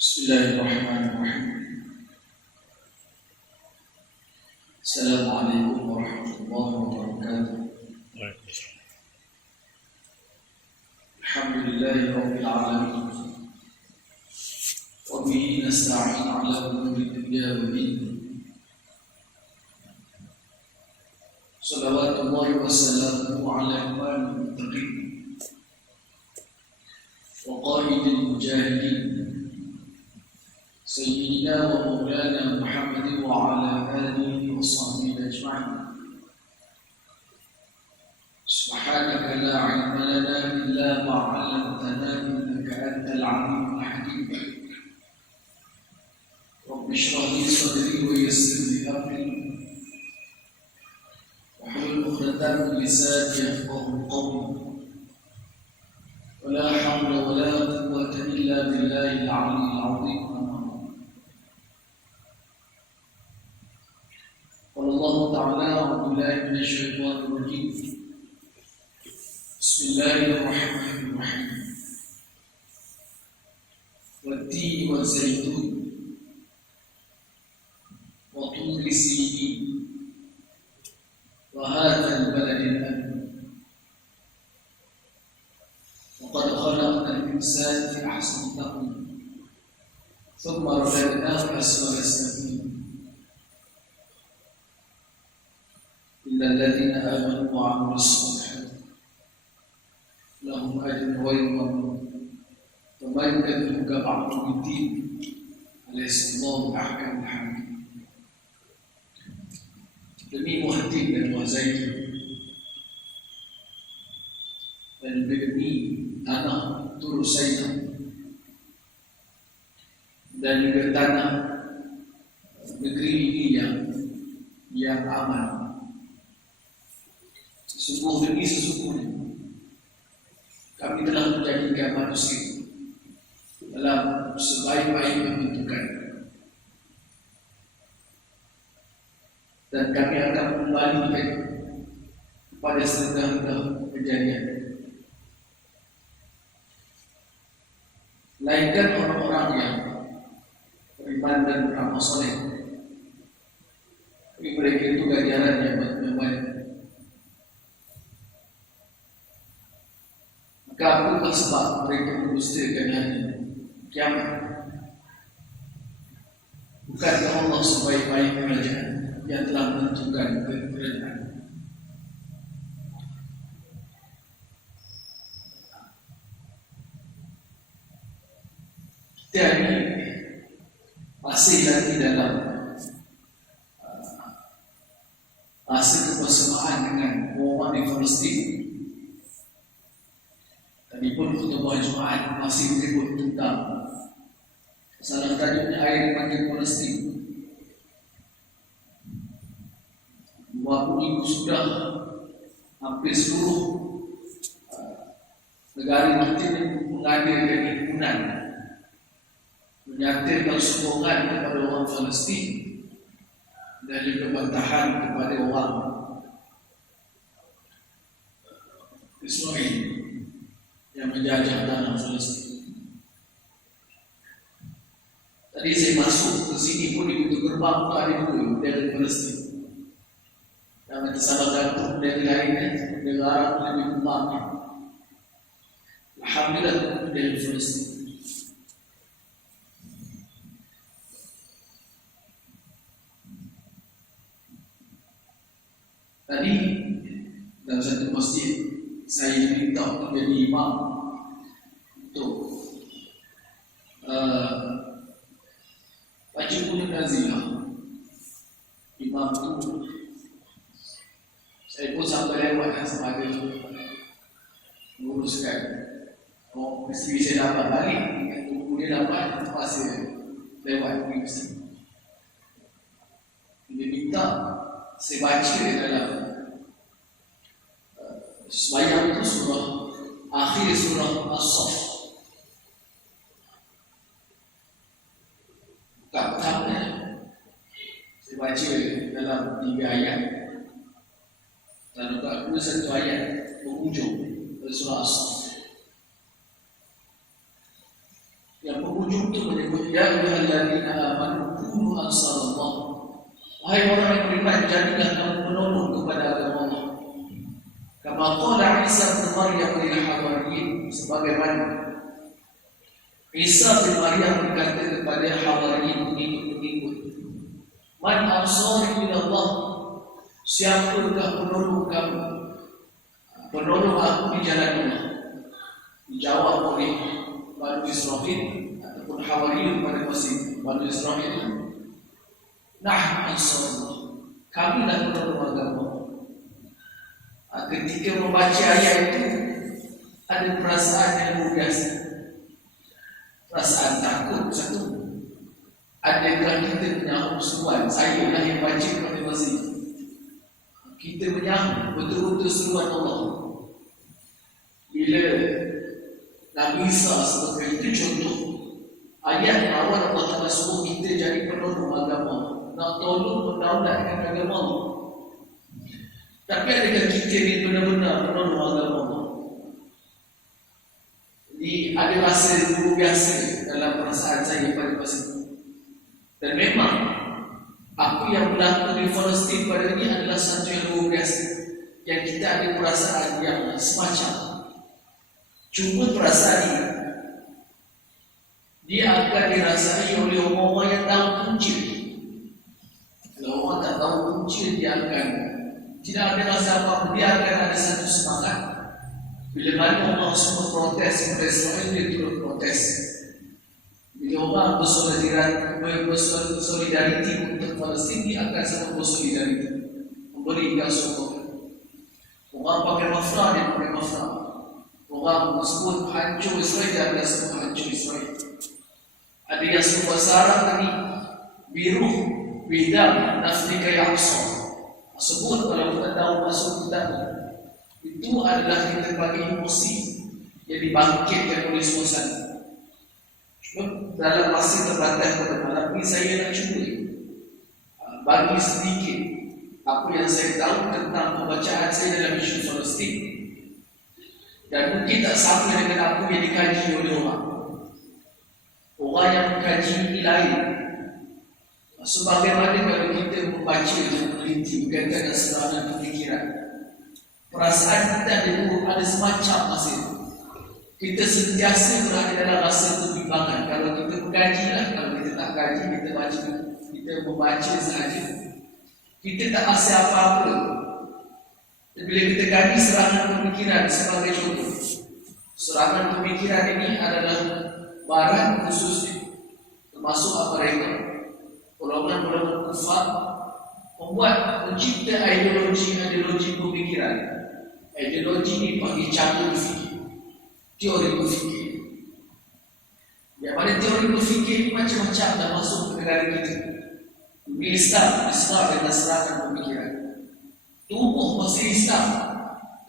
Bismillahirrahmanirrahim. Assalamualaikum warahmatullahi wabarakatuh. Alhamdulillahi rabbil alamin. Wa bihi nasta'in 'ala umuri dunya wa din. Shalawatullahi wa salamuhu 'ala imamil muttaqin wa qaidil mujahidin Sayyidina wa Maulana Muhammadin wa ala alihi wa sahbihi ajma'in. Subhanaka la ilma lana illa ma 'allamtana innaka antal 'alimul hakim. Rabbi shrah li sadri wa yassir li amri wahlul 'uqdatam min lisani yafqahu qawli. Wa la hawla wa la quwwata illa billahil 'aliyyil 'azim. Allah Ta'ala a'udzubillahi minasyaitonir rajim. Bismillahirrahmanirrahim. Wat-tini waz-zaitun wa turi sinin wa hadzal baladil amin. Wa qad khalaqnal insana fi ahsani taqwim. Thumma radadnahu asfala safilin. الذين آمنوا وعملوا الصالحات لهم أجر غير ممنون وما يكذبك بعد بالدين أليس الله بأحكم الحاكمين. Demi muhaddin dan muazaidin dan demi tanah Tur Saina dan juga tanah negeri ini yang aman. Sungguh demi sesungguhnya kami telah menjadikan manusia dalam sebaik-baik pembentukan, dan kami akan kembali kepada serendah-rendah kejadian. Melainkan orang-orang yang beriman dan beramal soleh, mereka itu ganjaran yang banyak. Apakah sebab mereka mengustirkan hari kiamat? Bukankah Allah sebaik-baik kerajaan yang telah menentukan kerajaan? Kita ini masih lagi dalam masa kebersamaan dengan Muhammad di Palestin. Tadipun khutbah Jumaat masih menyebut tentang salah tajuknya air mati Palestin. 20 minggu sudah hampir seluruh negara kita ini mengadakan himpunan menyatirkan sokongan kepada orang Palestin dan juga bantahan kepada orang Israel yang menjajah tanah Palestin. Tadi saya masuk ke sini pun di pintu gerbang tu ada dua dari Palestin. Yang nanti salah gantung dari lainnya negara lebih kembangnya. Alhamdulillah dari Palestin. Tadi dalam satu masjid saya diminta untuk jadi imam untuk wajibul nazilah. Imam itu saya pun sampai lewat sebagai menguruskan. Mesti saya dapat balik, kemudian dapat masih lewat mesti. Dia minta saya baca dalam sembahyang itu surah akhir surah As-Saff. Katanya saya baca dalam 3 ayat, lalu tak satu ayat penghujung surah As-Saff. Yang penghujung itu menyebut ya ayyuhalladzina amanu kunu ansarallah. Wahai orang yang beriman, jadilah kamu penolong kepada agama Allah. Kama qala Isa bin Maryam lil hawariyin, sebagaimana Isa bin Maryam berkata kepada hawariyin, pengikut-pengikut, man ansari ila Allah, siapakah penolong kamu, penolong aku di jalan Allah? Dijawab oleh Bani Israil ataupun Hawariyun pada masa Bani Israil, nahnu ansarullah, kami lah penolong agama. Ketika membaca ayat itu ada perasaan yang luar biasa, perasaan takut satu. Adakah kita menyahut seruan? Saya lah yang baca pada masa itu. Kita menyahut betul-betul seruan Allah. Bila Nabi Isa sebagai itu contoh ayat awal Allah Ta'ala suruh kita jadi penolong agama, nak tolong mendaulatkan agama Allah. Tapi adakah kita ni benar-benar penolong agama Allah? Jadi ada rasa luar biasa dalam perasaan saya pada masa itu. Dan memang apa yang berlaku di Palestin pada ini adalah satu yang luar biasa, yang kita ada perasaan yang semacam. Cuma perasaan ini dia akan dirasai oleh orang-orang yang tahu punca. Kalau orang tak tahu punca, dia akan tidak ada rasa apa-apa, dia akan ada satu semangat. Bila mana orang semua protes kepada Israel, dia turut protes. Bila orang bersolidariti untuk Palestin, dia akan sama bersolidariti, memberikan sokongan. Orang pakai mafra, dia pakai mafra. Orang sebut hancur Israel, dia akan sebut hancur Israel. Ada yang sebut bahasa Arab tadi, biru, bidam, naflika yaqsa. Sebut kalau kita tahu masuk kita, itu adalah kita bagi emosi yang dibangkitkan oleh suasana. Cuma dalam masa terbatas pada malam ini saya nak cuba bagi sedikit apa yang saya tahu tentang pembacaan saya dalam isu Palestin, dan mungkin tak sama dengan apa yang dikaji oleh orang yang mengkaji ini lain. Sebagaimana kalau kita membaca dan meneliti berkaitan dengan serangan pemikiran, perasaan kita ada semacam masa itu. Kita sentiasa berada dalam rasa kebimbangan. Kalau kita mengkaji lah, kalau kita tak kaji, kita baca, kita membaca sahaja, kita tak rasa apa-apa. Bila kita kaji serangan pemikiran sebagai contoh, serangan pemikiran ini adalah Barat khususnya, termasuk Amerika, golongan-golongan kufar membuat, mencipta ideologi pemikiran. Ideologi ini bagi cara berfikir, teori berfikir. Yang mana teori berfikir ini macam-macam dah masuk ke negara kita. Dunia Islam dengan serangan pemikiran. Tubuh masih Islam,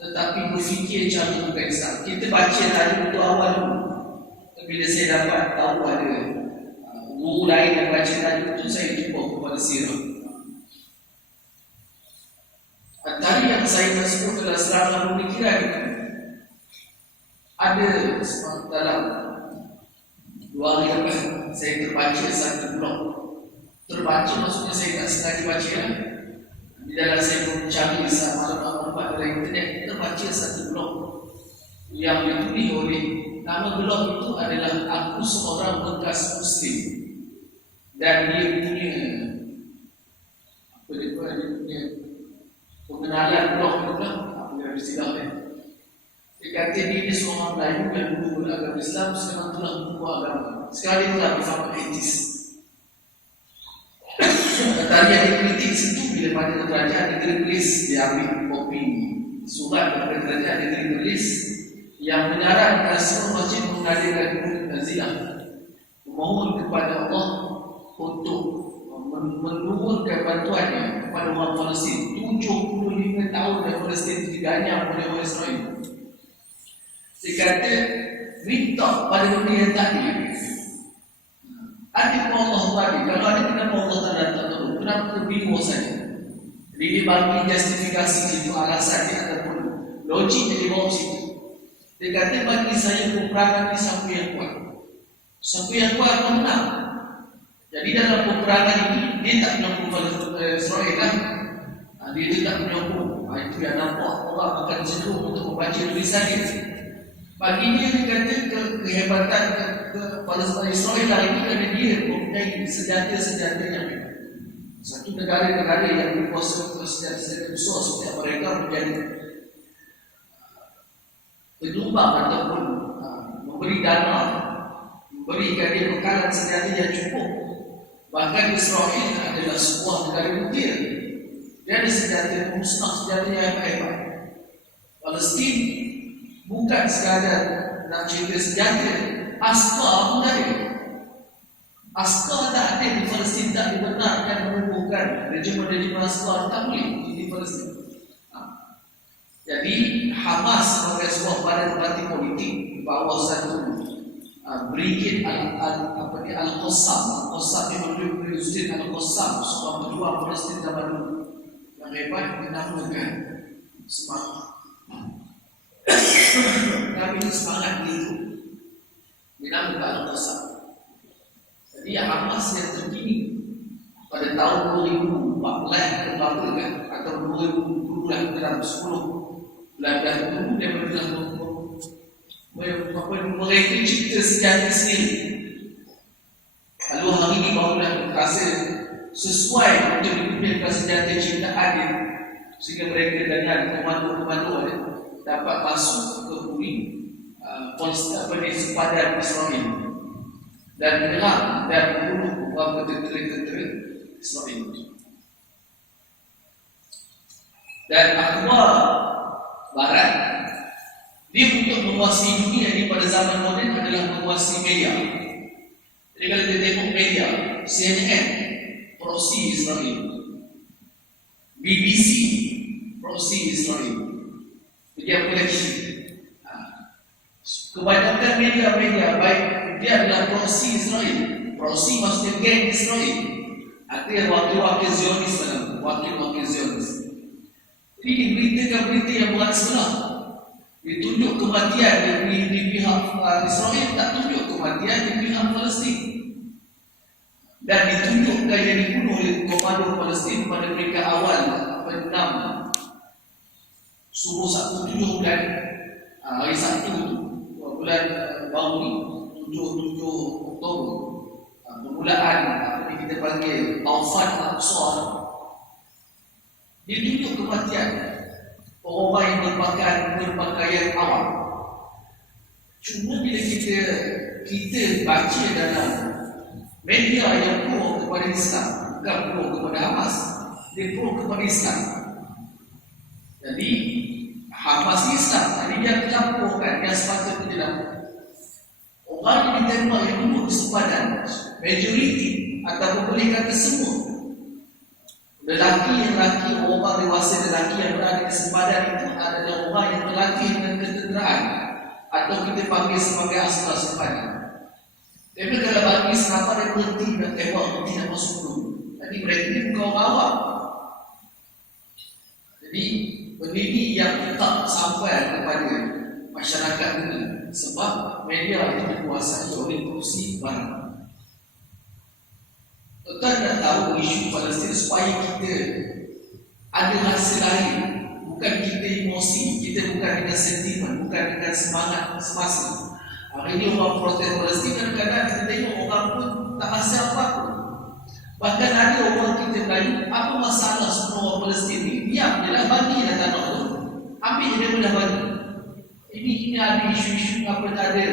tetapi berfikir cara bukan Islam. Kita baca tadi untuk awal dulu. Bila saya dapat tahu ada guru lain yang baca tadi itu, saya jumpa kepada sirah. Antara yang saya nak sebut adalah serangan pemikiran itu. Ada dalam 2 hari lepas saya terbaca satu blog. Terbaca maksudnya saya tak sengaja baca lah. Di dalam saya mencari maklumat dalam internet, terbaca satu blog yang ditulis oleh, nama blog itu adalah Aku Seorang Bekas Muslim, dan dia punya pengenalan blog itu lah, apa yang istilahnya. Dia kata dia seorang Melayu yang dulu beragama Islam, sekarang telah berubah agama. Sekarang dia telah berfaham etis. Tadi ada kritik situ bila pada kerajaan negeri Inggeris dia ambil kopi surat daripada kerajaan negeri Inggeris yang menyarankan semua masjid mengadakan kulit nazilah, memohon kepada Allah untuk menurunkan bantuannya kepada orang Palestin. 75 tahun dari Palestin diganyang oleh orang Israel. Dia kata minta pada benda yang tadi ada Allah tadi. Kalau ada, kenapa Allah tak tahu? Kenapa bingung saja? Jadi dia bagi justifikasi situ, alasan dia ataupun logik yang dibawa situ. Dia kata bagi saya peperangan ini sampai yang kuat. Siapa yang kuat menang. Jadi dalam peperangan ini dia tak menyokong Israel kan? Dia tidak menyokong. Itu yang nampak orang akan cenderung untuk membaca tulisan dia. Bagi dia kata kehebatan ke Palestin Israel hari ini kerana dia mempunyai senjata-senjata yang satu negara-negara yang berkuasa senjata-senjata besar seperti mereka menjadi penyumbang ataupun memberi dana, memberikan dia bekalan senjata yang cukup. Bahkan Israel adalah sebuah negara nuklir. Dia ada senjata musnah, senjata yang hebat. Palestin bukan sekadar nak cerita senjata, askar pun ada. Askar tak ada di Palestin, tak dibenarkan menumbuhkan rejim-rejim askar, tak boleh di Palestin. Jadi Hamas sebagai sebuah badan parti politik di bawah satu Brigade Al-Qassam. Al-Qassam yang menunjuk Ustaz Al-Qassam, seorang pejuang Palestin zaman dulu yang hebat, dinamakan semangat. Kami semangat itu dinamakan Al-Qassam. Jadi Hamas yang terkini pada tahun 2014 kan, atau 2010 dia mereka cipta senjata sendiri. Lalu hari ini barulah rasa sesuai untuk digunakan senjata ciptaan dia, sehingga mereka dengan komando-komando dapat masuk ke bumi sepadan Israel dan menyerang dan membunuh beberapa tentera-tentera Israel. Dan akhbar Barat dia untuk menguasai dunia ini pada zaman moden adalah menguasai media. Jadi kalau kita tengok media, CNN proksi Israel, BBC proksi Israel, media koleksi. Kebanyakan media-media baik dia adalah proksi Israel. Proksi maksudnya geng Israel. Artinya wakil-wakil Zionis, wakil-wakil Zionis. Jadi diberitakan berita yang bukan sebenar. Ditunjuk kematian di pihak Israel, tak tunjuk kematian di pihak Palestin. Dan ditunjukkan yang dibunuh oleh komando Palestin pada peringkat awal 6 subuh 1 7 bulan hari Sabtu bulan baru ni 7 Oktober. Permulaan apa ni kita panggil Taufan Al-Aqsa. Ditunjuk kematian orang yang berpakaian awam. Cuma bila kita baca dalam media yang pro kepada Islam, bukan pro kepada Hamas, dia pro kepada Islam. Jadi Hamas Islam, jadi dia campurkan yang sepatutnya tidak. Orang yang ditembak yang duduk di sepadan, majoriti ataupun boleh kata semua lelaki, orang dewasa lelaki yang berada di sepadan itu adalah orang yang terlatih dengan ketenteraan atau kita panggil sebagai askar sepadan. Tapi kalau bagi kenapa dia berhenti nak tembak, berhenti nak masuk dulu. Jadi mereka ini bukan orang awam. Jadi benda ini yang tak sampai kepada masyarakat ini sebab media itu dikuasai oleh kursi barat. Tuan nak tahu isu Palestin supaya kita ada hasil lain, bukan kita emosi, kita bukan dengan sentimen, bukan dengan semangat semasa. Hari ini orang protes Palestin kadang-kadang kita tengok orang pun tak rasa apa-apa. Bahkan ada orang kita Melayu, apa masalah semua orang Palestin ni? Diam je lah, bagilah tanah tu, ambil dia boleh bagi. Ini ada isu-isu apa tak ada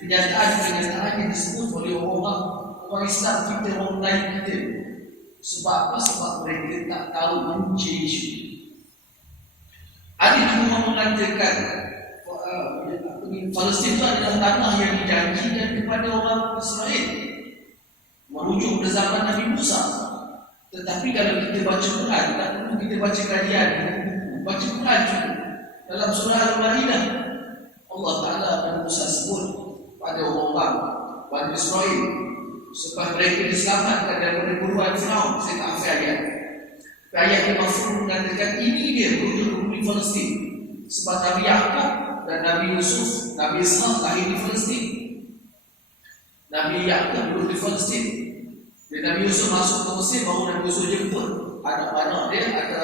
kenyataan yang disebut oleh orang Islam kita, orang Melayu kita. Sebab apa? Sebab mereka tak tahu punca isu. Ada juga mengatakan Palestin itu adalah tanah yang dijanjikan kepada orang Israel merujuk ke zaman Nabi Musa. Tetapi kalau kita baca Quran, tak perlu kita baca kajian, baca Quran juga. Dalam surah Al-Ma'idah, Allah Ta'ala dan Musa sebut pada orang Bani Israel sebab mereka diselamatkan daripada buruan Firaun. Saya tak hafal ayat. Ayat yang maksud mengatakan ini dia merujuk ke bumi Palestin. Sebab Nabi Yaqub dan Nabi Yusuf, Nabi Ishaq lahir di Palestin. Nabi Yaqub duduk di Palestin. Bila Nabi Yusuf masuk ke Mesir, baru Nabi Yusuf jemput anak-anak dia, ada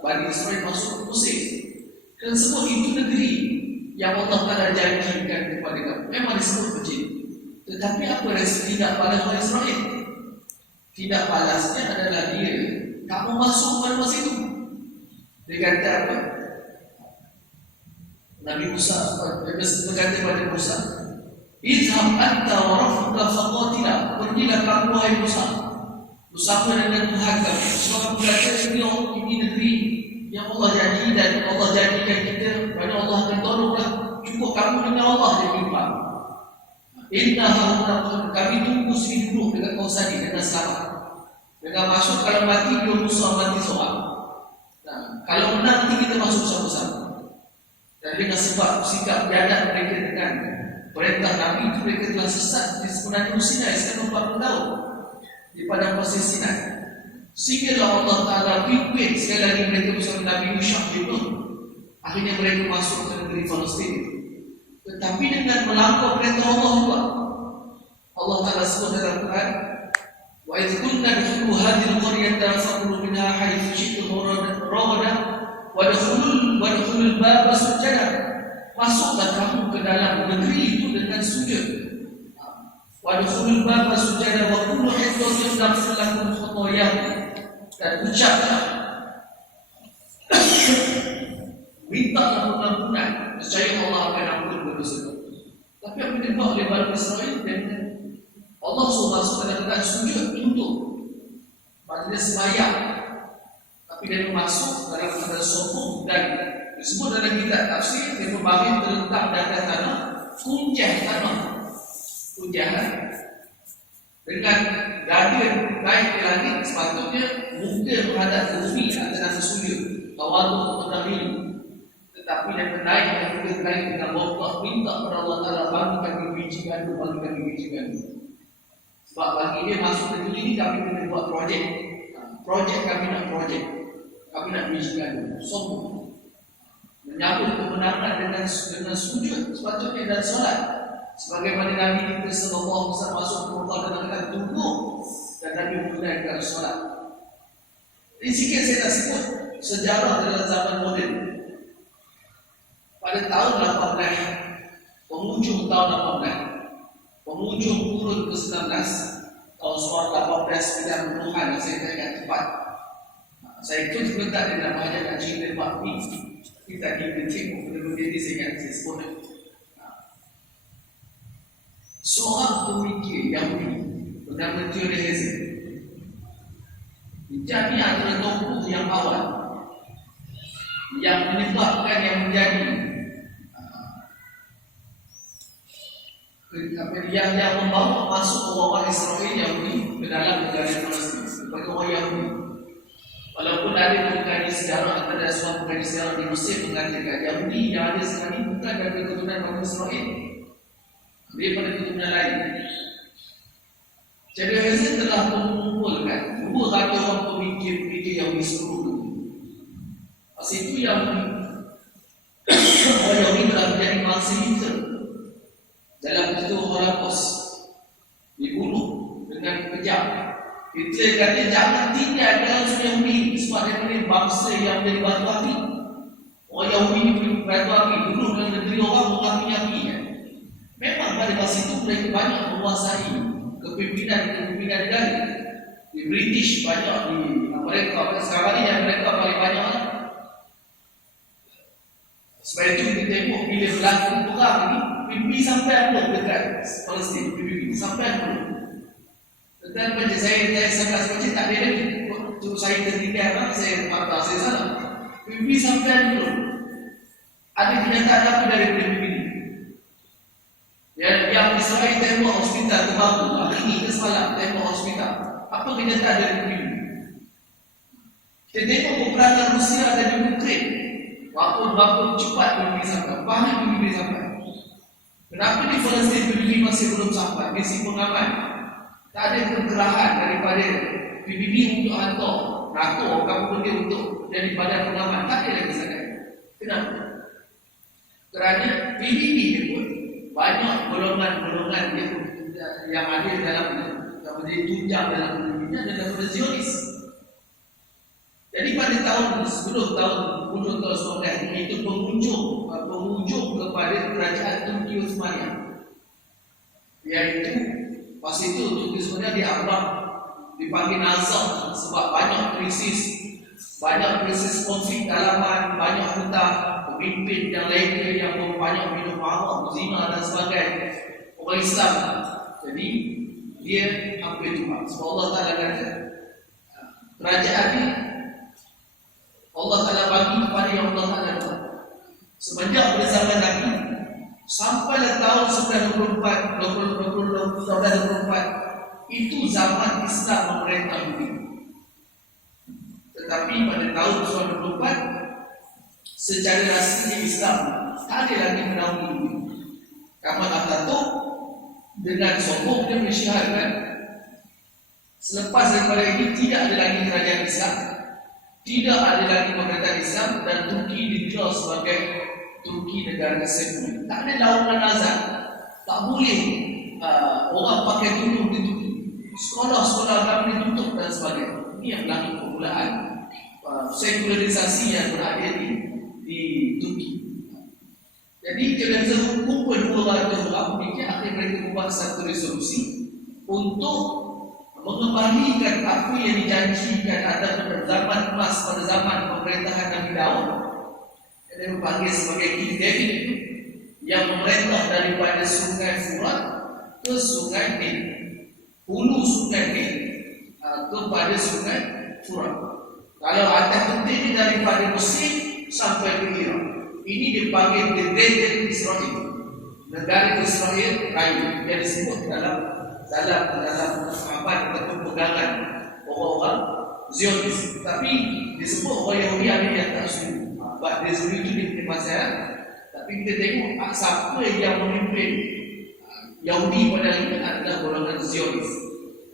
Bani Israel masuk ke Mesir. Dan semua itu negeri yang Allah Ta'ala janjikan kepada kamu. Memang disebut kecil. Tetapi apa respon tidak balas Bani Israel? Tidak balasnya adalah dia. Kamu masuk pada masa itu. Dia kata apa? Nabi Musa berkata kepada Musa, "Izhab anta wa rabbuka faqatila." Pergilah kamu wahai Musa, bersama dengan Tuhan kamu. Sebab berkata ini negeri yang Allah janji dan Allah janjikan kita, kerana Allah akan tolonglah. Cukup kamu dengan Allah yang berlimpah. Kami tunggu sini dulu dengan kau tadi dengan selamat. Dengan masuk, kalau mati dua Musa mati seorang. Nah, kalau menang nanti kita masuk sama-sama. Dan dengan sebab sikap biadab mereka dengan perintah Nabi itu, mereka telah sesat di semenanjung Sinai selama 40 tahun di padang pasir Sinai. Sehinggalah Allah Ta'ala pimpin sekali lagi mereka bersama Nabi Yusuf itu. Akhirnya mereka masuk ke negeri Palestin. Tetapi dengan melanggar perintah Allah juga. Allah Ta'ala sebut dalam Quran, "Wa idh kunna nadkhulu hadhihi al-qaryata fadkhulu minha haythu syi'tum ragadan wadkhulul baba sujada." Masuklah kamu ke dalam negeri itu dengan sujud. Wadkhulul baba sujada wa qulu hidratin yaghfir lakum khotoyakum. Dan ucaplah, mintalah pengampunan, nescaya Allah akan ampun dosa. Tapi apa yang dibuat oleh Bani Israel, dan Allah suruh masuk dalam keadaan sujud tunduk, maksudnya sembahyang. Tapi dia masuk dalam keadaan sombong, dan disebut dalam kitab tafsir, dia berbaring terletak di atas tanah, kunjah tanah, kunjahan dengan dada naik ke langit. Sepatutnya muka menghadap ke bumi antara sujud, tawaduk kepada diri. Tetapi dia menaik dan muka naik dengan bongkok, minta kepada Allah Ta'ala, bagikan biji gandum, bagikan biji gandum. Sebab bagi dia masuk ke dunia ini, kami kena buat projek. Projek kami nak projek, kami nak biji gandum. Sombong, menyambut kemenangan dengan sujud sepatutnya dan solat. Sebagaimana Nabi kita sallallahu alaihi wasallam masuk ke Mekah dengan keadaan tunduk, dan Nabi menunaikan solat. Ini sikit saya nak sebut sejarah dalam zaman moden. Pada tahun 18, penghujung tahun 18, penghujung kurun ke-19, tahun 1890-an, saya tak ingat tepat. Saya itu sebentar dia namanya nak cerita Pak Min. Kita tengok benda-benda ini, saya ingat saya sebut. Seorang pemikir Yahudi bernama Theodor Herzl, jadi antara tokoh yang awal yang menyebabkan yang menjadi yang membawa masuk orang Israel Yahudi ke dalam negara Palestin sebagai orang Yahudi. Walaupun ada pengkaji sejarah, ada sebuah pengkaji sejarah di Mesir mengatakan Yahudi yang ada sekarang ini bukan dari keturunan orang Israel, daripada keturunan lain. Jadi Herzl telah mengumpulkan 200 orang pemikir-pemikir Yahudi seluruh dunia. Masa itu Yahudi, orang Yahudi telah menjadi mangsa Hitler dalam peristiwa Holocaust, dibunuh dengan kejam. Hitler kata jangan tinggal dalam suku Yahudi sebab dia ini bangsa yang menjadi batu api. Orang Yahudi ini batu api, dulu dalam negeri orang mengapi-api. Memang pada masa itu mereka banyak menguasai kepimpinan negara. Di British banyak, di Amerika, sekarang ini yang mereka paling banyak. Sebab itu kita tengok bila berlaku perang ini, PBB sampai apa dekat Palestin, PBB sampai apa. Dan macam saya sebelah macam tak ada lagi. Waktu saya tertinggal, saya patah, saya salah. PBB sampai dulu. Ada kenyataan apa dari PBB ini? Yang Israel tembak hospital terbaru, hari ini ke semalam tembak hospital. Apa kenyataan dari PBB? Kita tengok peperangan Rusia dan Ukraine. Waktu cepat PBB sampai, banyak PBB sampai. Kenapa di Palestin PBB masih belum sampai? Misi pengaman. Tak ada kegerahan daripada PBB untuk hantar NATO, kamu pergi untuk jadi badan pengaman. Tak ada lagi sana. Kenapa? Kerana PBB ni pun banyak golongan-golongan yang yang hadir dalam yang menjadi tunjang dalam dunia adalah daripada Zionis. Jadi pada sebelum tahun 1919 itu penghujung kepada kerajaan Turki Utsmania. Iaitu pas itu Turki Utsmania dipanggil Nazar sebab banyak krisis konflik dalaman, banyak hutang, pemimpin yang lainnya yang banyak minum mabuk, zina dan sebagainya. Orang Islam. Jadi dia hampir tumbang. Sebab Allah Ta'ala kata kerajaan ini Allah Ta'ala bagi kepada yang Allah Ta'ala buat. Semenjak pada zaman Nabi sampai tahun 1924 itu zaman Islam memerintah dunia. Tetapi pada tahun 1924 secara rasmi Islam tak ada lagi menaungi dunia. Kamal Atatürk dengan sombong dia mensyiarkan selepas daripada ini tidak ada lagi kerajaan Islam, tidak ada lagi pemerintahan Islam, dan Turki digelar sebagai Turki negara sekuler. Tak ada laungan azan, tak boleh orang pakai tudung di Turki, sekolah-sekolah agama ditutup dan sebagainya. Ini yang berlaku permulaan sekularisasi yang berada di Turki. Jadi kerajaan hukum kedua raja Amerika akhirnya mereka membuat satu resolusi untuk mengembalikan apa yang dijanjikan ada pada zaman emas pada zaman pemerintahan Nabi Daud. Yang dipanggil sebagai King David yang memerintah daripada sungai Furat ke sungai Nil, hulu sungai Nil kepada sungai Furat. Kalau atas penting ini daripada Mesir sampai ke Irak. Ini dipanggil the Great Israel, negara Israel Raya, yang disebut dalam ataupun pegangan orang-orang Zionis. Tapi disebut orang Yahudi ada yang tak setuju. Dia setuju di masalah. Tapi kita tengok siapa yang memimpin Yahudi pada ini adalah golongan Zionis.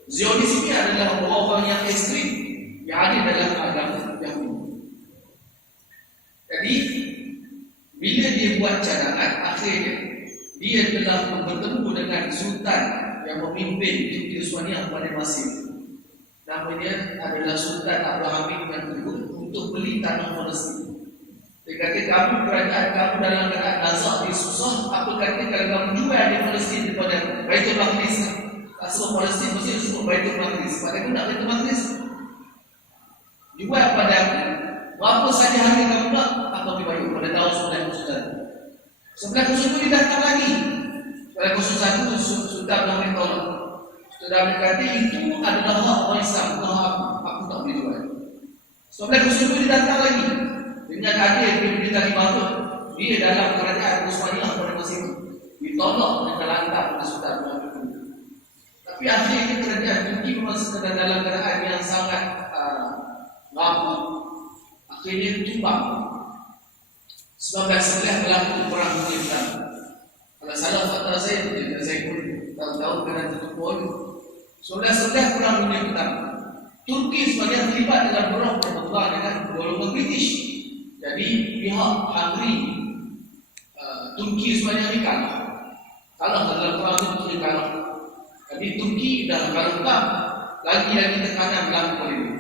Zionis ini adalah orang-orang yang ekstrim yang ada dalam agama Yahudi. Jadi bila dia buat cadangan, akhirnya dia telah bertemu dengan Sultan yang memimpin Turki Utsmania pada masa itu. Namanya adalah Sultan Abdulhamid bin Turki untuk beli tanah Palestin. Dia kata, kamu kerajaan kamu dalam keadaan nazar dia susah. Apa kata kalau kamu jual di Palestin daripada Baitul Maqdis? Tak sebut Palestin, mesti sebut Baitul Maqdis. Pada aku nak Baitul Maqdis, jual pada aku. Berapa saja harga kamu nak, akan dibayar pada tahun 1901. 1901 dia datang lagi. Pada 1901 sudah boleh tolak. Sudah berkata itu adalah hak orang Islam, bukan hak aku tak boleh jual. 1901 dia datang lagi dengan hadir dia beritahu Batul. Dia dalam kerajaan Utsmania pada masa itu ditolak dengan lantang oleh Sultan Muhammad. Tapi akhirnya kerajaan Turki memang sedang dalam keadaan yang sangat rapuh. Akhirnya tumbang. 1911 berlaku perang dunia pertama. Kalau salah fakta saya pun tahu-tahu kerana tutup poin. 1911 perang dunia pertama. Turki sebagai terlibat dalam perang pertempuran dengan golongan British. Jadi pihak Hungary, Turki sebenarnya kalah dalam perang itu kalah. Jadi Turki dalam kalah lagi tekanan berlaku pada ini.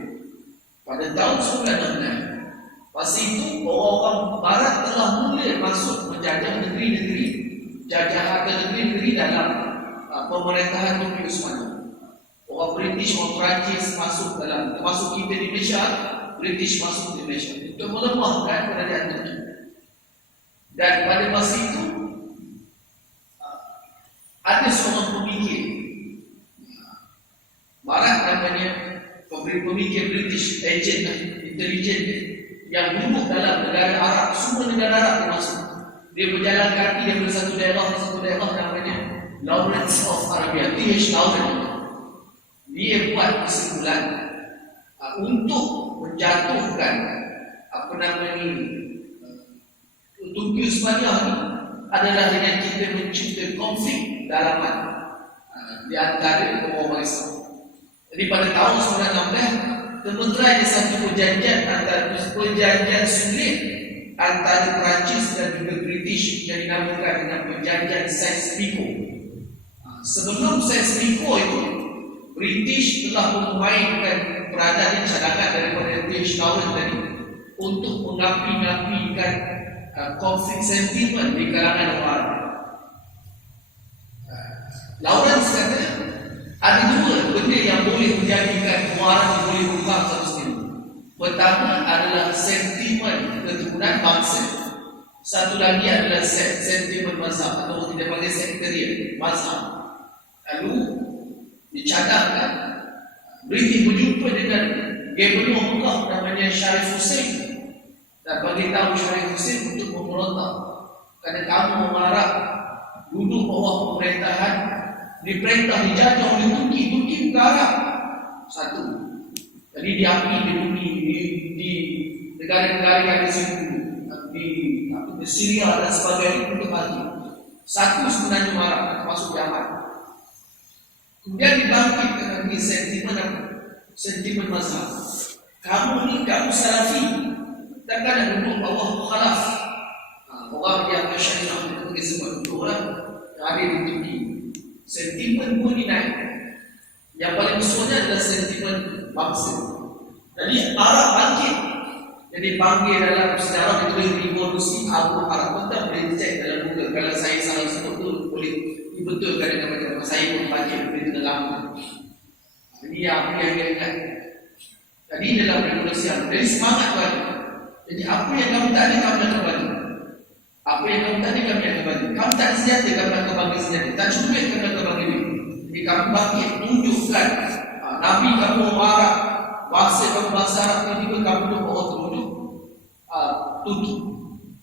Pada tahun 1916 masa itu orang-orang Barat telah mula masuk menjajah negeri-negeri, negeri-negeri dalam pemerintahan Turki Utsmania. Orang British, orang Perancis masuk dalam, termasuk kita di Malaysia, British masuk di Malaysia untuk melemahkan kerajaan Turki. Dan pada masa itu ada seorang pemikir Barat namanya pemikir British, agent intelijen yang duduk dalam negara Arab, semua negara Arab termasuk. Dia berjalan kaki daripada satu daerah namanya Lawrence of Arabia, T.H. Lawrence. Dia buat kesimpulan untuk menjatuhkan Turki Utsmania ini adalah dengan kita mencipta konflik dalaman di antara orang Islam. Jadi pada tahun 1916 kementerian satu perjanjian sulit antara Perancis dan juga British yang dinamakan dengan perjanjian Sykes-Picot. Sebelum Sales Biko itu, British telah memainkan peranan cadangan daripada British Tower tadi untuk mengapi-apikan konflik sentimen di kalangan orang. Lawrence kata ada dua benda yang boleh menjadikan muara boleh berubah seterusnya. Pertama adalah sentimen keturunan bangsa. Satu lagi adalah sentimen mazhab atau kita panggil sektarian mazhab. Lalu dicadangkan British berjumpa dengan Gubernur Mekah namanya Sharif Hussein dan bagi tahu Sharif Hussein untuk memberontak kerana kamu mengharap duduk bawah pemerintahan diperintah dijajah oleh Turki berharap satu. Jadi diapi di negara-negara yang di situ di Syria dan sebagainya untuk mati. Satu sebenarnya marah termasuk Yaman. Kemudian dibangkitkan lagi sentimen mazhab. Kamu Salafi, takkan ada duduk bawah mukhalaf. Orang yang Asy'ariyah itu bagi sebab itu orang yang ada di Turki. Sentimen pun dinaik. Yang paling besarnya adalah sentimen bangsa. Jadi Arab bangkit. Jadi panggil dalam sejarah ditulis revolusi Arab. Kita boleh cek dalam Google. Kalau saya salah sebut tu boleh dibetulkan dengan macam saya pun baca berita dalam. Jadi apa yang dia ingat. Jadi dalam revolusi Arab. Dari semangat balik. Jadi apa yang kamu tak ada kamu nak kembali. Apa yang kamu tak ada kamu nak kembali. Kamu tak ada senjata kamu nak kembali senjata. Tak cukup kamu nak kembali duit. Jadi kamu bangkit tunjukkan Nabi kamu marah. Bangsa kamu bangsa Arab tiba-tiba kamu duduk bawah terwujud Turki.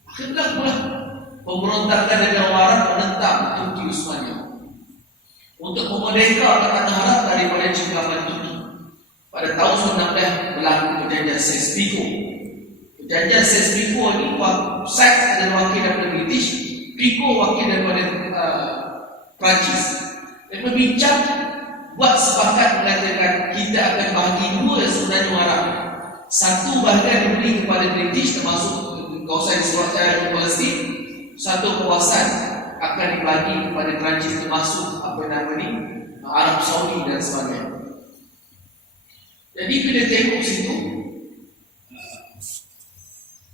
Akhirnya pula pemberontakan negara Arab menentang Turki Utsmaniyah untuk memerdekakan tanah Arab daripada cengkaman Turki. Pada tahun 19 berlaku perjanjian Sykes-Picot. Perjanjian Sykes-Picot ini Sykes adalah wakil daripada British, Picot wakil daripada Perancis. Dan berbincang buat sepakat mengatakan kita akan bahagi dua sebenarnya Arab. Satu bahagian diberi kepada British termasuk kawasan Israel dan Palestin. Satu kawasan akan dibagi kepada Perancis termasuk Arab Saudi dan sebagainya. Jadi bila tengok situ,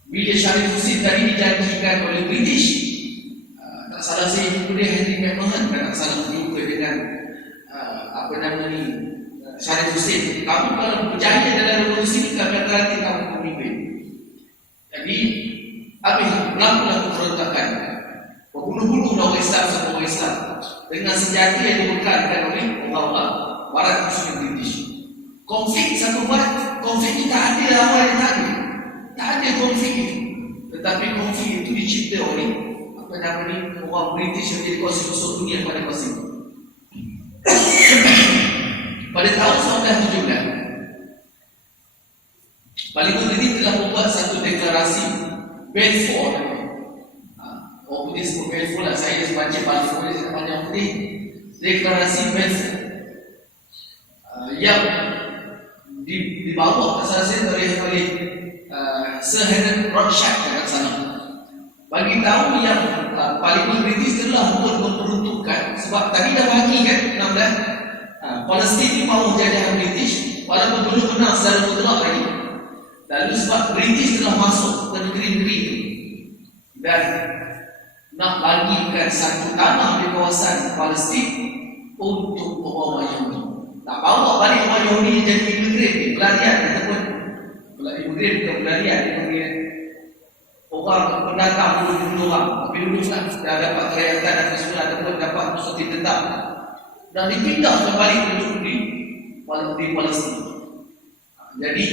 bila Sharif Hussein tadi dijanjikan oleh British, tak salah saya jumpa dia Henry McMahon, tak salah jumpa dengan Sharif Hussein. Kamu kalau berjaya dalam revolusi ini, kami akan nanti kamu pemimpin. Jadi habis berlakulah pemberontakan. Berbunuh-bunuh orang Islam sama orang Islam dengan senjata yang dibekalkan oleh orang Barat khususnya British. Konflik satu buat, konflik ini tak ada awal yang tak ada. Tak ada konflik itu. Tetapi konflik itu dicipta oleh orang British yang jadi kuasa besar dunia pada masa itu. Pada tahun 1917, Parlimen British telah membuat satu deklarasi Balfour. Orang putih sebut Balfour lah. Saya baca Balfour, saya tak panjang putih. Deklarasi Balfour yang dibawa asasnya oleh Sir Henry Rothschild kat sana. Bagi tahu yang Parlimen British telah memperuntukkan, sebab tadi dah bagi kan 16 Palestin ni mahu jajahan British walaupun belum menang secara mutlak lagi. Lalu sebab British telah masuk ke negeri-negeri itu dan nak bagikan satu tanah di kawasan Palestin untuk orang Yahudi. Tak bawa balik orang Yahudi jadi imigran, pelarian ataupun imigran bukan pelarian, imigran. Orang pendatang dulu orang, tapi dulu kan dah dapat kelayakan dan sekolah ataupun dapat seperti tetap dan dipindah kembali ke negeri di Palestin. Jadi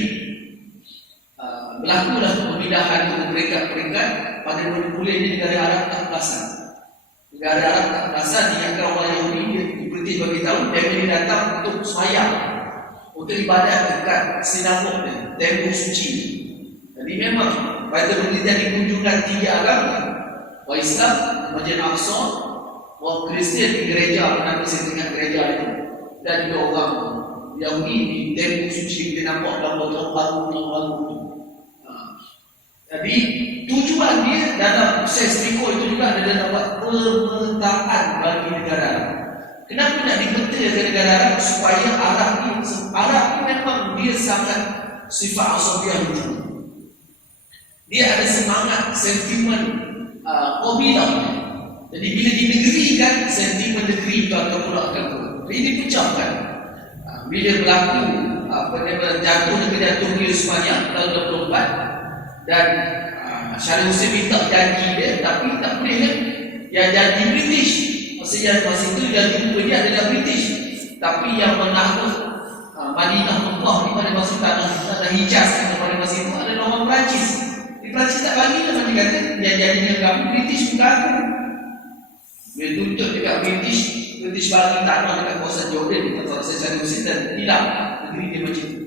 berlakulah pemindahan ke peringkat-peringkat pada mulanya negara Arab tak perasan. Negara Arab tak perasan diangkat orang Yahudi British bagi tahu dia datang untuk sembahyang, untuk ibadat dekat sinagog dan temple suci. Jadi memang pada berita dikunjungkan tiga agama, orang Islam Masjid Al-Aqsa, orang Kristian di gereja menang setengah gereja itu, dan juga orang Yahudi di temple suci kita nampak dalam botol baru. Jadi tujuan dia dalam proses Picot itu juga adalah dapat pemetaan bagi negara. Kenapa nak dipeta ke negara Arab? Supaya Arab ni memang dia sangat sifat asabiah itu. Dia ada semangat, sentimen qabilah. Jadi bila dinegerikan, sentimen negeri itu akan akan kuat. Ini dipecahkan. Bila berlaku jatuh di Utsmaniyah tahun 24 dan Saddam Hussein minta janji dia, tapi tak boleh kan? Yang janji British. Maksudnya masa itu janji dia adalah British. Tapi yang menakluk Madinah, Mekah ni pada masa tanah Hijaz pada masa itu adalah orang Perancis. Di Perancis tak bagi lah, dia kata yang janjinya kami British bukan aku. Dia tuntut dekat British bagi tanah dekat kawasan Jordan atau Saddam Hussein dan hilang negeri dia macam itu.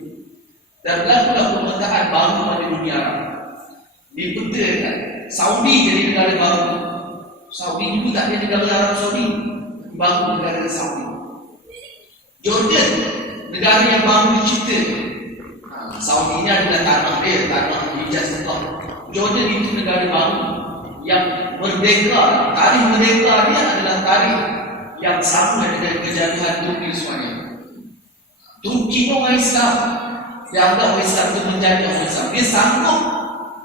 Dan berlakulah pemetaan baru pada dunia Arab. Dipetakan Saudi jadi negara baru. Saudi dulu tak ada negara Arab Saudi, baru negara Saudi. Jordan negara yang baru diciptakan. Saudi ini adalah tanah dia, tanah Hijaz Mekah. Jordan itu negara baru yang merdeka. Tarikh merdeka dia adalah tarikh yang sama dengan kejatuhan Turki semuanya. Turki orang Islam, dia anggap orang Islam itu menjadi orang Islam. Dia sanggup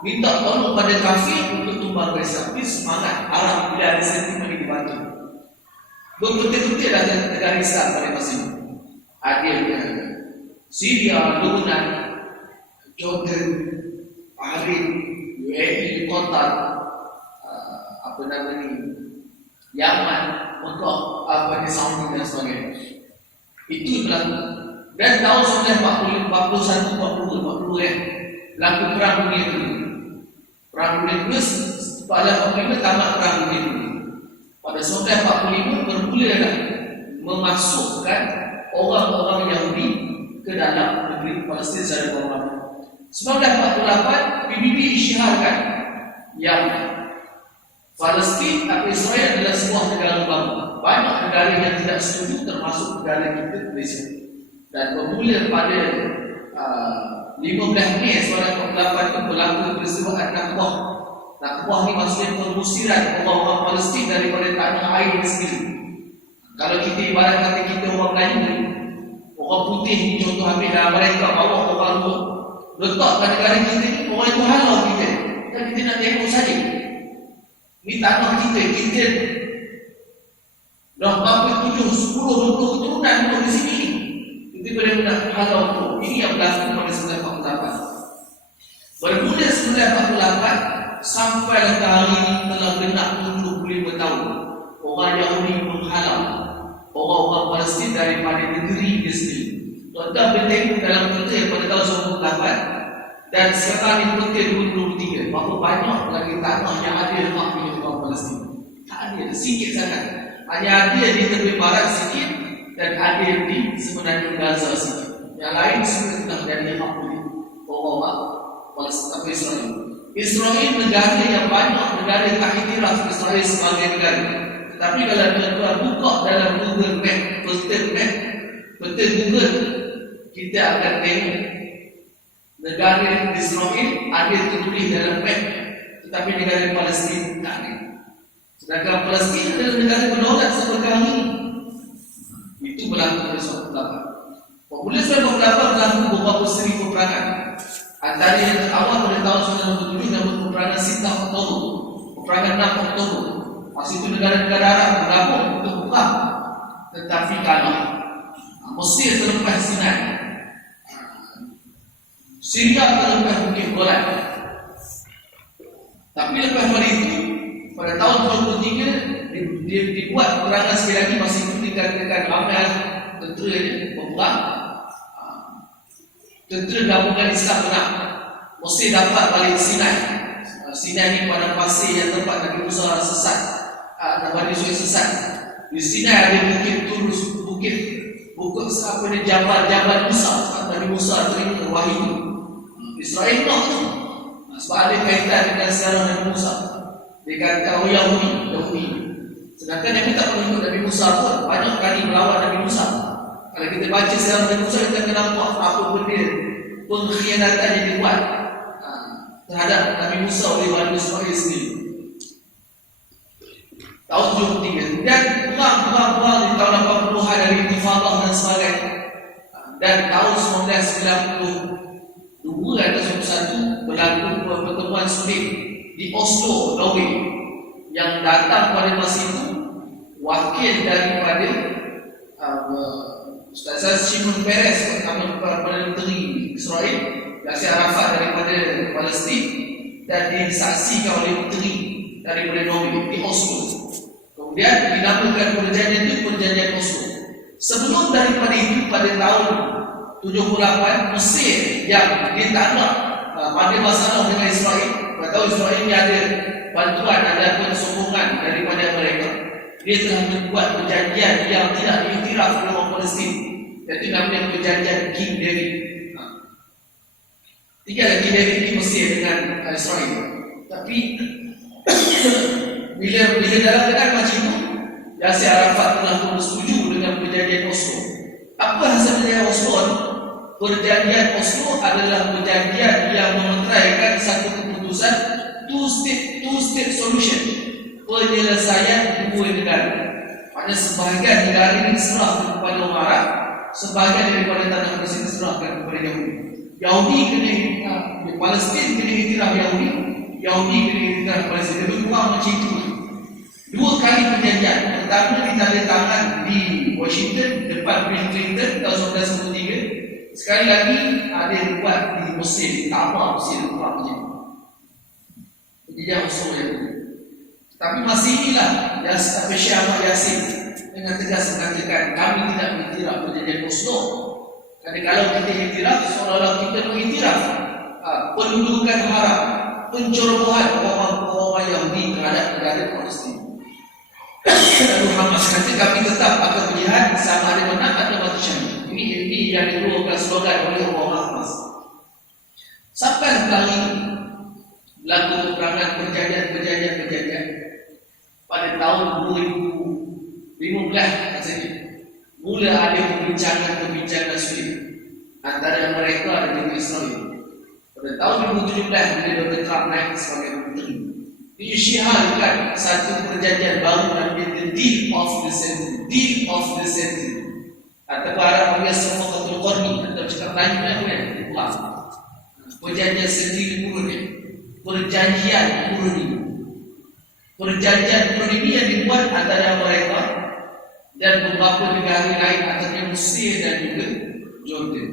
minta tolong pada kafir untuk tumbang Islam. Dia semangat Arab bila ada sentimen ini dibantu. Betul-betul ada negara Islam pada masa itu. Adil Syria, Lebanon, Jordan, Bahrain, UAE, Qatar, Yaman, Mekah, Saudi dan sebagainya. Itu berlaku. Dan tahun 1941, 40 berlaku perang dunia kedua. Perang dunia kedua pada 45 tamat perang dunia kedua. Pada 1945 bermulalah memasukkan orang-orang Yahudi ke dalam negeri Palestin secara formal. 1948 PBB isyaharkan yang Palestin atau Israel adalah sebuah negara baru. Banyak negara yang tidak setuju termasuk negara kita Malaysia. Dan bermula pada 15 Mei 1948 itu berlaku peristiwa Nakbah. Nakbah ni maksudnya pengusiran orang-orang Palestin daripada tanah air sendiri. Kalau kita ibarat kata kita orang Melayu, orang putih ni contoh ambil dalam mereka bawa orang luar letakkan negara kita ni, orang itu halau kita. Dan kita nak tengok saja. Ini tanah kita dah berapa 7, 10, 20 keturunan untuk di sini. Kita benar-benar halau tu. Ini yang berlaku pada 1948. Bermula 1948 sampai ke hari ini telah genap 75 tahun. Orang Yahudi menghalau orang-orang Palestin daripada negeri dia sendiri. Tuan-tuan bertengok dalam peta pada tahun 1998 dan sekarang ini peta 2023. Berapa banyak lagi tanah yang ada hak milik orang Palestin? Tak ada, sikit sangat. Hanya ada di tepi barat sikit dan ada di semenanjung Gaza sikit. Yang lain semua telah jadi hak milik orang Palestin atau Israel. Israel negara yang banyak negara yang tak iktiraf Israel sebagai negara. Tetapi kalau tuan-tuan buka dalam Google Map, peta Google, kita akan tengok negara Israel ada tertulis dalam map, tetapi negara Palestin tak ada. Sedangkan Palestin adalah negara berdaulat seperti hari ini. Itu berlaku pada 1948. Apabila 1948 berlaku beberapa seri peperangan. Antara yang terawal pada tahun 1997 nama peperangan Sintah Oktober, peperangan 6 Oktober. Masa itu negara-negara Arab bergabung untuk perang, tetapi kalah. Mesir terlepas Sinai, Syria terlepas Bukit Golan. Tapi lepas pada itu, pada tahun 2023 dibuat peperangan sekali lagi. Masa itu dikatakan ramai tentera berperang. Tentera gabungan Islam menang. Mesir dapat balik Sinai. Sinai ni pada pasir yang tempat Nabi Musa sesat, Nabi Musa sesat. Di Sinai ada bukit turus, bukit apa ni, Jabal Musa. Nabi Musa terima wahyu. Israel nak tu. Sebab ada kaitan dengan sejarah Nabi Musa. Dia kata Yahudi. Sedangkan Nabi tak pernah Nabi Musa pun. Banyak kali melawan Nabi Musa. Kalau kita baca sejarah Nabi Musa, kita akan nampak apa benda pengkhianatan yang dibuat terhadap Nabi Musa oleh Bani Israel sendiri. Tahun 73. Dan perang di tahun dan tahun 1992 atau 1991 berlaku pertemuan sulit di Oslo, Norway, yang datang pada masa itu wakil daripada Ustaz Shimon Peres, Perdana Menteri Israel, Yasser Arafat daripada Palestin, dan disaksikan oleh menteri daripada Norway di Oslo. Kemudian dinamakan perjanjian itu Perjanjian Oslo. Sebelum daripada itu, pada tahun 78, Mesir yang dia tak nak ada masalah dengan Israel, tahu Israel ni ada bantuan, ada sokongan daripada mereka, dia telah membuat perjanjian yang tidak diiktiraf oleh orang Palestin, iaitu namanya perjanjian King David. Tinggal King David di Mesir dengan Israel. Tapi bila dalam keadaan macam itu, Yasser Arafat telah bersetuju dengan perjanjian Oslo. Apa hasil perjanjian Oslo? Perjanjian Oslo adalah perjanjian yang memeteraikan satu keputusan two-state solution, penyelesaian dua negara. Pada sebahagian negara ini diserahkan kepada orang Arab, sebahagian daripada tanah Palestin diserahkan kepada Yahudi. Yahudi kena Palestin kena iktiraf Yahudi, Yahudi kena iktiraf Palestin. Lebih kurang macam itu. Dua kali perjanjian. Pertama ditandatangan di Washington depan Bill Clinton tahun 1993. Sekali lagi ada yang buat di Mesir, di Tabah Mesir, kurang macam itu. Perjanjian Oslo itu. Tapi masih inilah Syekh Ahmad Yassin dengan tegas mengatakan kami tidak mengiktiraf perjanjian Oslo. Kerana kalau kita iktiraf, seolah-olah kita mengiktiraf pendudukan haram, pencerobohan orang-orang Yahudi terhadap negara Palestin. Lalu Hamas kata kami tetap akan berjihad sama ada menang atau mati syahid. Ini yang dikeluarkan slogan oleh orang Hamas. Sampai kali ini berlaku peperangan perjanjian pada tahun 2015 katanya. Mula ada perbincangan sulit antara mereka dan Israel. Pada tahun 2017 bila Donald Trump naik sebagai menteri, diisyaratkan satu perjanjian baru namanya the Deal of the Century. Atau Arab panggil Safaqatul Qarni, atau cakap Melayu kan? Perjanjian senturi kurun. Perjanjian kurun ini yang dibuat antara mereka dan beberapa negara lain, antaranya Mesir dan juga Jordan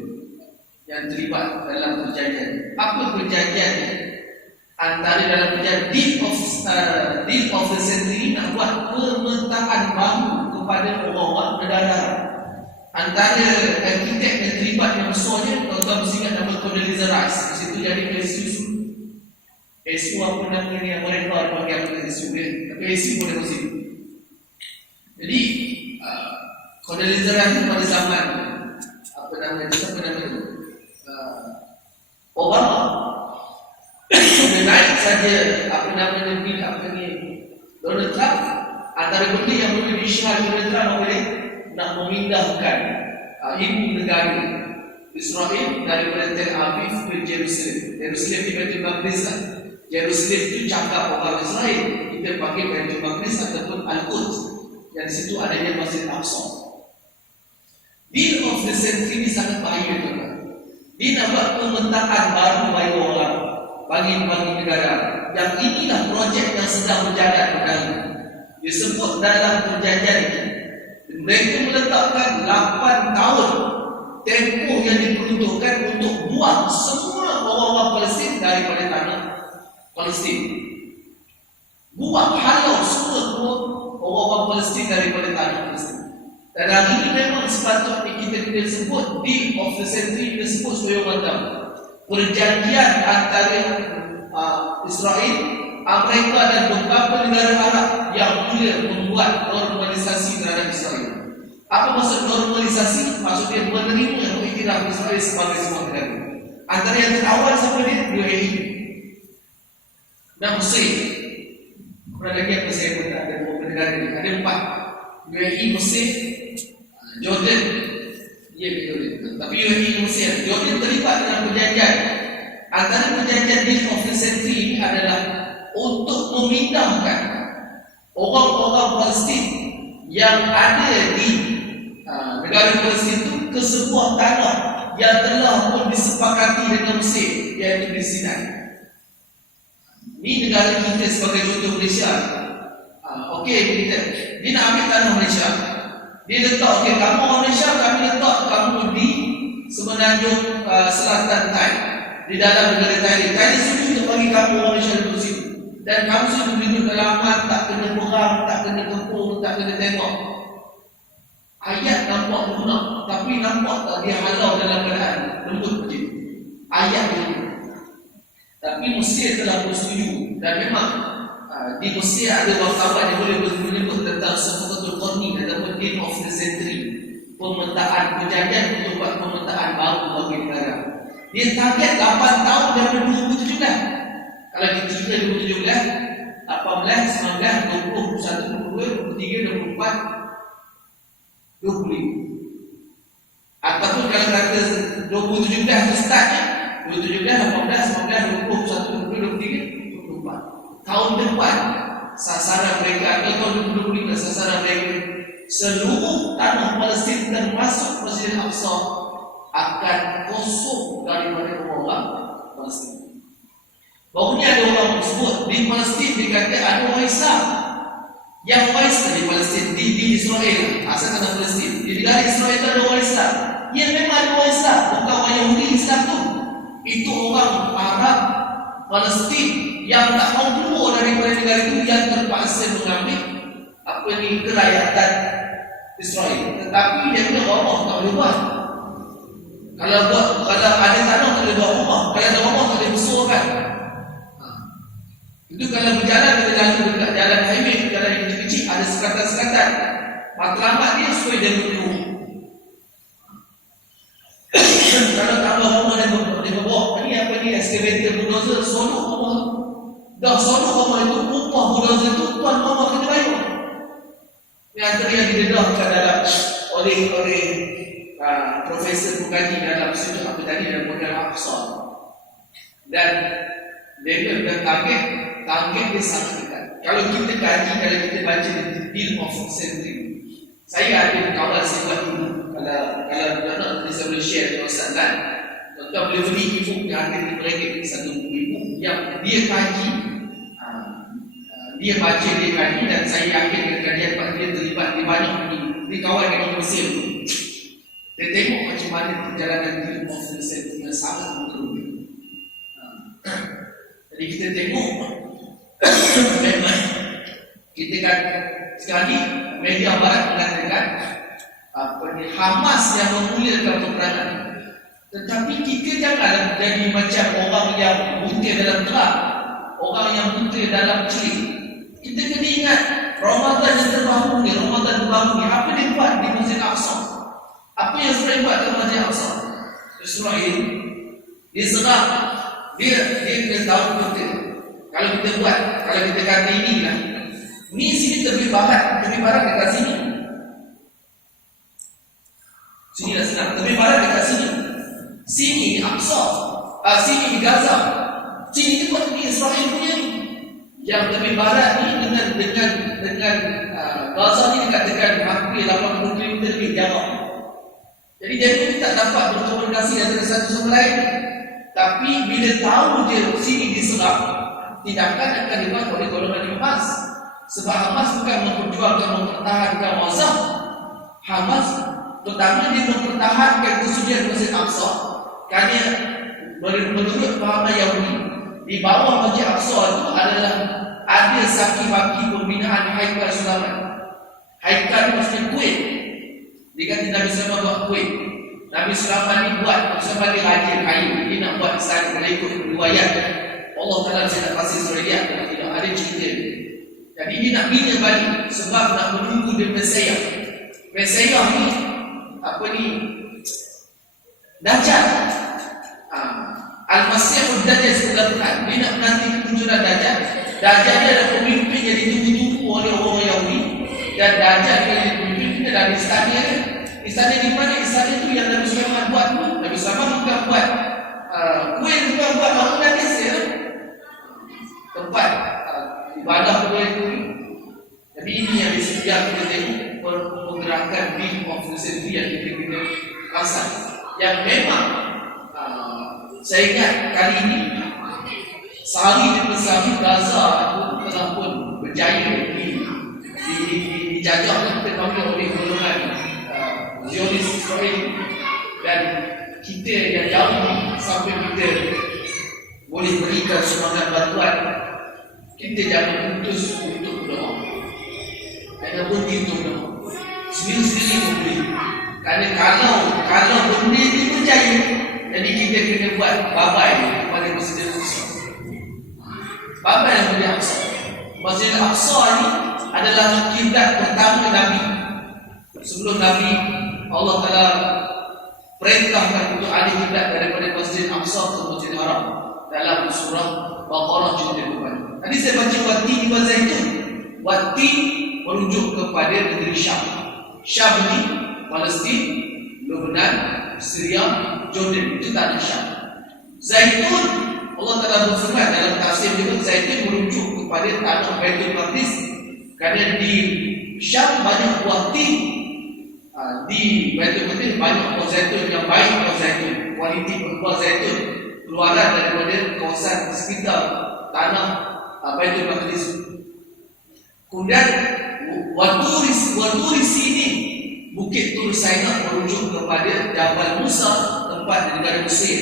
yang terlibat dalam perjanjian. Apa perjanjian antara dalam perjanjian Deal of the Century nak buat pemetaan baru kepada orang-orang negara. Antara arkitek yang terlibat yang besarnya, tuan-tuan mesti ingat nama Condoleezza Rice. Di situ jadi SU apa nama ni yang mereka panggil SU ni, tapi SU pun ada mesti. Jadi Condoleezza Rice pada zaman apa nama itu Obama dia naik saja Donald Trump, antara benda yang boleh diisytiharkan Donald Trump oleh nak memindahkan ibu negara Israel daripada Tel Aviv ke Jerusalem. Jerusalem di Baitul Maqdis lah. Jerusalem itu cakap orang Israel, kita panggil Baitul Maqdis ataupun Al-Quds, yang di situ adanya Masjid Al-Aqsa. Deal of the Century ini sangat bahaya tuan-tuan. Dia nak buat pemetaan baru bagi orang, bagi negara. Yang inilah projek yang sedang berjalan pada ini. Disebut dalam perjanjian itu, mereka meletakkan 8 tahun tempoh yang diperuntukkan untuk buang semua orang-orang Palestin daripada tanah Palestin. Buang halau semua orang-orang Palestin daripada tanah Palestin. Dan hari ini memang sepatutnya kita sebut Deal of the Century, kita sebut supaya orang tahu perjanjian antara Israel, Amerika dan beberapa negara Arab yang mula membuat normalisasi terhadap Israel. Apa maksud normalisasi? Maksudnya menerima mengiktiraf Israel sebagai sebuah negara. Antara yang terawal siapa dia? UAE dan Mesir. Kemudian lagi apa saya pun tak ada beberapa negara ni. Ada 4. UAE, Mesir, Jordan. Ya, Jordan. Tapi UAE dan Mesir, Jordan terlibat dalam perjanjian. Antara perjanjian Deal of the Century ini adalah untuk memindahkan orang-orang Palestin yang ada di negara Palestin itu ke sebuah tanah yang telah pun disepakati dengan Mesir, iaitu di Sinai. Ini negara kita sebagai contoh Malaysia. Okey, dia nak ambil tanah Malaysia. Dia letak, okey, kamu orang Malaysia, kami letak kamu di semenanjung selatan Thailand, di dalam negara Thailand. Thailand setuju untuk bagi kamu orang Malaysia duduk situ. Dan kamu situ duduk dalam aman, tak kena perang, tak kena kepung, tak kena tembak. Ayat nampak lunak, tapi nampak tak dia halau dalam keadaan lembut macam itu. Ayat itu. Tapi Mesir telah bersetuju. Dan memang di Mesir ada wartawan yang boleh menyebut tentang Safatul Qarni ataupun End of the Century, pemetaan, perjanjian untuk buat pemetaan baru bagi negara. Dia target 8 tahun daripada 2017. Kalau kita cerita 2017, 18, 19, 20, 21, 22, 23, 24, 25. Ataupun kalau kata 2017 itu startnya, 2017, 18, 19, 20, 21, 22, 23, 24. Tahun depan sasaran mereka, atau tahun 2025 sasaran mereka, seluruh tanah Palestin termasuk Masjid Al-Aqsa akan kosong daripada orang Palestin. Baru ni ada orang sebut di Palestin dikata ada orang Islam yang wise di Palestin, di Israel, asal tanah Palestin, di negara Israel ada orang Islam. Ya memang ada orang Islam, bukan orang Yahudi Islam tu. Itu orang Arab Palestin yang tak mahu keluar daripada negara itu, yang terpaksa mengambil apa ni kerakyatan Israel. Tetapi dia punya Allah tak boleh buat. Kalau ada tanah tak boleh buat rumah, kalau ada rumah tak boleh besarkan. Itu kalau berjalan kita lalu dekat jalan highway, jalan yang kecil-kecil, ada sekatan-sekatan. Matlamat dia sesuai dengan rumah. Kalau tambah rumah di bawah, ini apa ni, excavator, bulldozer, sonok rumah. Dah sonok rumah itu, upah bulldozer itu, tuan rumah kena bayar. Ini antara yang didedahkan dalam oleh Profesor Bukhari dalam sudut apa tadi, dalam model Aqsa. Dan level dan target dia sangat dekat. Kalau kita kaji, kalau kita baca End of the Century, saya ada kawan saya buat dulu. Kalau nak saya boleh share dengan Ustaz Dan. Tuan-tuan boleh beli e-book yang ada di mereka, satu buku yang dia kaji, dia baca, dia kaji, dan saya yakin dengan kajian dia terlibat di banyak di kawan yang Mesir tu. Dia tengok macam mana perjalanan End of the Century yang sangat menurun. Jadi kita tengok memang kita kan sekali media barat mengatakan Hamas yang memulakan peperangan. Tetapi kita janganlah jadi macam orang yang buta dalam terang, orang yang buta dalam celik. Kita kena ingat Ramadan yang terbaru ni, apa dia buat di Masjid Al-Aqsa? Apa yang Israel buat di Masjid Al-Aqsa? Israel dia serang, dia kena tahu betul. Kalau kita buat, kalau kita kata inilah, ni sini tepi barat dekat sini. Sini dah senang, tepi barat dekat sini. Sini Aqsa, sini di Gaza. Sini tempat ni Israel punya ni. Yang tepi barat ni dengan Gaza ni dekat hampir 80 km lebih jarak. Jadi kita tak dapat berkomunikasi antara satu sama lain. Tapi bila tahu je sini diserang, tindakan akan dibuat oleh golongan Hamas. Sebab Hamas bukan mempertahankan Gaza. Hamas pertama dia mempertahankan kesucian Masjid Al-Aqsa. Kerana menurut pahaman Yahudi, di bawah Masjid Al-Aqsa itu adalah ada saki-baki pembinaan Haikal Sulaiman. Haikal maksudnya kuih. Dia kata Nabi Sulaiman buat kuih. Nabi Sulaiman ni buat, Sulaiman dia rajin kayu. Dia nak buat istana, mengikut riwayat. Allah Ta'ala saya tak pasti Israeliat, tidak ada cerita. Jadi dia nak bina balik sebab nak menunggu dia Mesiah. Mesiah ni apa ni? Dajjal. Al-Masih Dajjal sebelah Tuhan. Dia nak menanti kemunculan Dajjal. Dajjal dia adalah pemimpin yang ditunggu-tunggu oleh orang Yahudi. Dan Dajjal dia jadi pemimpin dia dari istana dia. Istana di mana? Istana itu yang Nabi Sulaiman buat tu. Nabi Sulaiman bukan buat kuih, bukan buat bangunan dia. Tempat ibadah kuih tu. Jadi ini yang kita tengok pergerakan End of the Century yang kita pasal yang memang saya ingat kali ini sehari demi sehari Gaza itu telah pun berjaya dijajah kita panggil oleh golongan Zionis Israel, dan kita yang jauh sampai kita boleh berikan semangat bantuan, kita jangan putus untuk berdoa. Jangan berhenti untuk berdoa. Sendiri-sendiri boleh. Kerana kalau benda ini berjaya, jadi kita kena buat babai kepada Masjid Al-Aqsa. Babai yang Masjid Al-Aqsa. Masjid Al-Aqsa ini adalah kiblat pertama Nabi. Sebelum Nabi, Allah Ta'ala perintahkan untuk alih kiblat daripada Masjid Al-Aqsa ke Masjid Haram dalam surah Baqarah cerita depan. Tadi saya baca wati di Zaitun. Wati merujuk kepada negeri Syam. Syam ini Palestin, Lebanon, Syria, Jordan, itu tanah Syam. Zaitun, Allah Ta'ala berfirman dalam tafsir juga, Zaitun merujuk kepada tanah Baitul Maqdis, kerana di Syam banyak buah tin. Di Baitul Maqdis banyak buah zaitun yang baik, buah zaitun, kualiti buah zaitun keluaran daripada kawasan sekitar tanah Baitul Maqdis. Kemudian Waturi sini Bukit Tur Sinai merujuk kepada Jabal Musa, tempat di negara Mesir.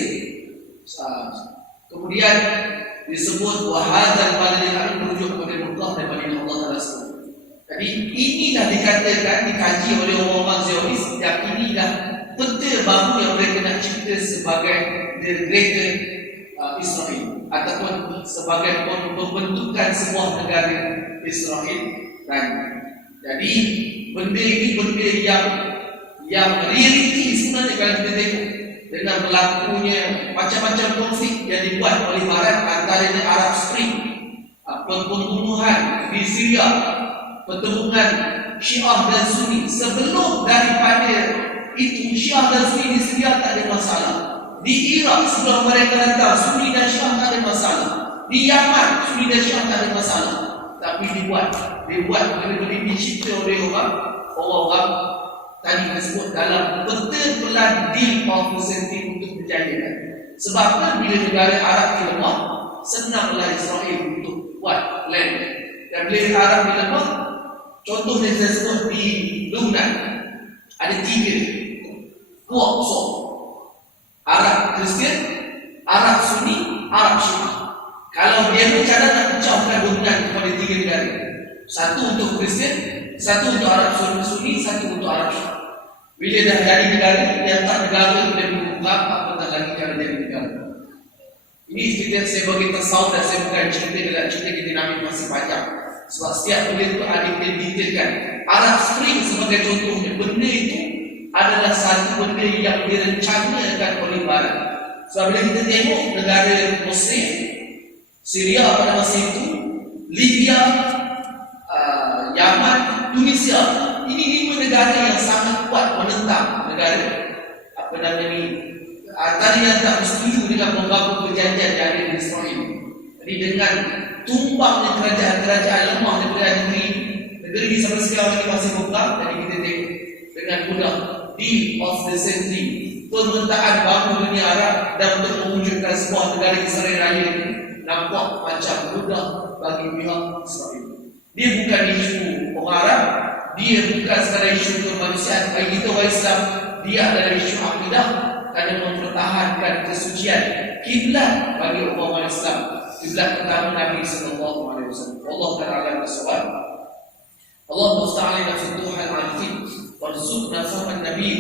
Kemudian disebut wahadzal baladil amin merujuk kepada Mekah dan Madinah, Allah Taala sebut. Jadi inilah dikatakan, dikaji oleh orang-orang Zionis, yang inilah peta baru yang mereka nak cipta sebagai the greater Israel, ataupun sebagai pembentukan sebuah negara Israel. Dan jadi benda ini benda yang realiti sebenarnya kalau kita tengok, dengan berlakunya macam-macam konflik yang dibuat oleh Barat, antaranya Arab Spring, pembunuhan di Syria, pertemuan Syiah dan Sunni. Sebelum daripada itu, Syiah dan Sunni di Syria tak ada masalah. Di Iraq sebelum mereka datang, Sunni dan Syiah tak ada masalah. Di Yaman, Sunni dan Syiah tak ada masalah. Tapi dibuat benda-benda dicipta oleh orang-orang tadi disebut dalam peta pelan deal of incentive untuk berjaya. Sebabkan bila negara Arab dilemah, senanglah Israel untuk buat land. Dan bila Arab dilemah, contohnya saya sebut di Lebanon ada 3 kuat besar: Arab Kristian, Arab Sunni, Arab Syiah. Kalau dia bercadang nak pecahkan Lebanon kepada 3 negara, satu untuk Kristian, satu untuk Arab Sunni, satu untuk Arab Syiah. Bila dah jadi negara, yang tak negara itu dia berubah, apatah lagi cara jadi negara. Ini sekitar saya bagi tasawuf, dan saya bukan cerita dalam cerita kita Nabi masih panjang. Sebab setiap benda itu ada yang detailkan. Arab Spring sebagai contohnya, benda itu adalah satu benda yang direncanakan oleh Barat. Sebab bila kita tengok negara Mesir, Syria pada masa itu, Libya, Yaman, Tunisia, ini 5 negara yang sangat kuat menentang negara antara yang tak bersetuju dengan membangun perjanjian yang ada di Israel. Jadi dengan tumbangnya kerajaan-kerajaan lemah daripada negeri ini sampai sekarang ini masih berperang. Jadi kita tengok dengan mudah deal of the century, pemerintah bangun dunia Arab dan untuk mewujudkan sebuah negara Israel Raya ini nampak macam mudah bagi pihak Israel. Dia bukan isu orang Arab, dia bukan sekadar isu kemanusiaan. Bagi kita orang Islam, dia adalah isu akidah, kerana mempertahankan kesucian kiblat bagi orang Islam, kiblat pertama Nabi sallallahu alaihi wasallam. Allah Taala bersuara, Allah musta'alina fi duha al-arifin warzuqna fahman nabi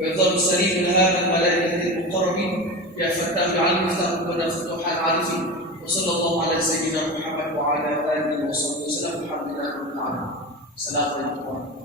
wa idhal salim hadha al-malaikati al-muqarrabin ya fattah bi'al mustaqbal duha al-arifin wa sallallahu ala sayyidina Muhammad wa ala alihi wa sahbihi wasallam. Alhamdulillah rabbil alamin. Assalamualaikum warahmatullahi wabarakatuh.